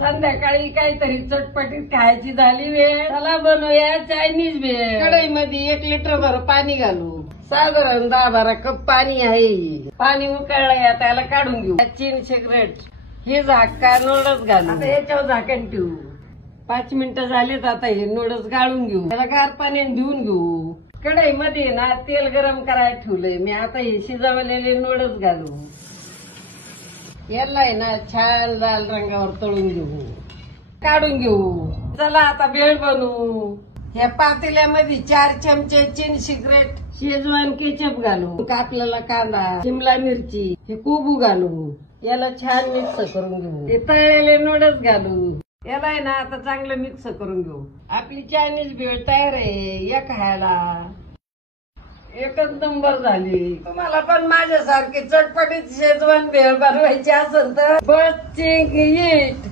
संध्याकाळी काहीतरी चटपटीत खायची झाली वेळ, चला बनवूया चायनीज भेळ। कढईमध्ये 1 लिटर भर पाणी घालू, साधारण 10-12 कप पाणी आहे। पाणी उकळलं त्याला काढून घेऊ। चीन सिगरेट हे झाका नूडल्स घालू, आता याच्यावर झाकण ठेवू। 5 मिनिटं झालेत, आता हे नूडल्स गाळून घेऊ, त्याला गार पाण्याने धुवून घेऊ। कढईमध्ये ना तेल गरम करायला ठेवलंय मी, आता हे शिजवलेले नूडल्स घालू। याला आहे ना छान लाल रंगावर तळून घेऊ, काढून घेऊ। चला आता भेळ बनवू। ह्या पातेल्यामध्ये 4 चमचे चीन सिगरेट शेजवान केचप घालू, कापलेला कांदा, शिमला मिरची, हे कोबू घालू, याला छान मिक्स करून घेऊ। हे तळलेले नूडल्स घालू, याला आहे ना आता चांगलं मिक्स करून घेऊ। आपली चायनीज भेळ तयार आहे, या खायला। एकच नंबर झाली। तुम्हाला पण माझ्यासारखी चटपटीत शेजवान भेळ बनवायची असेल तर बस चिंग इट।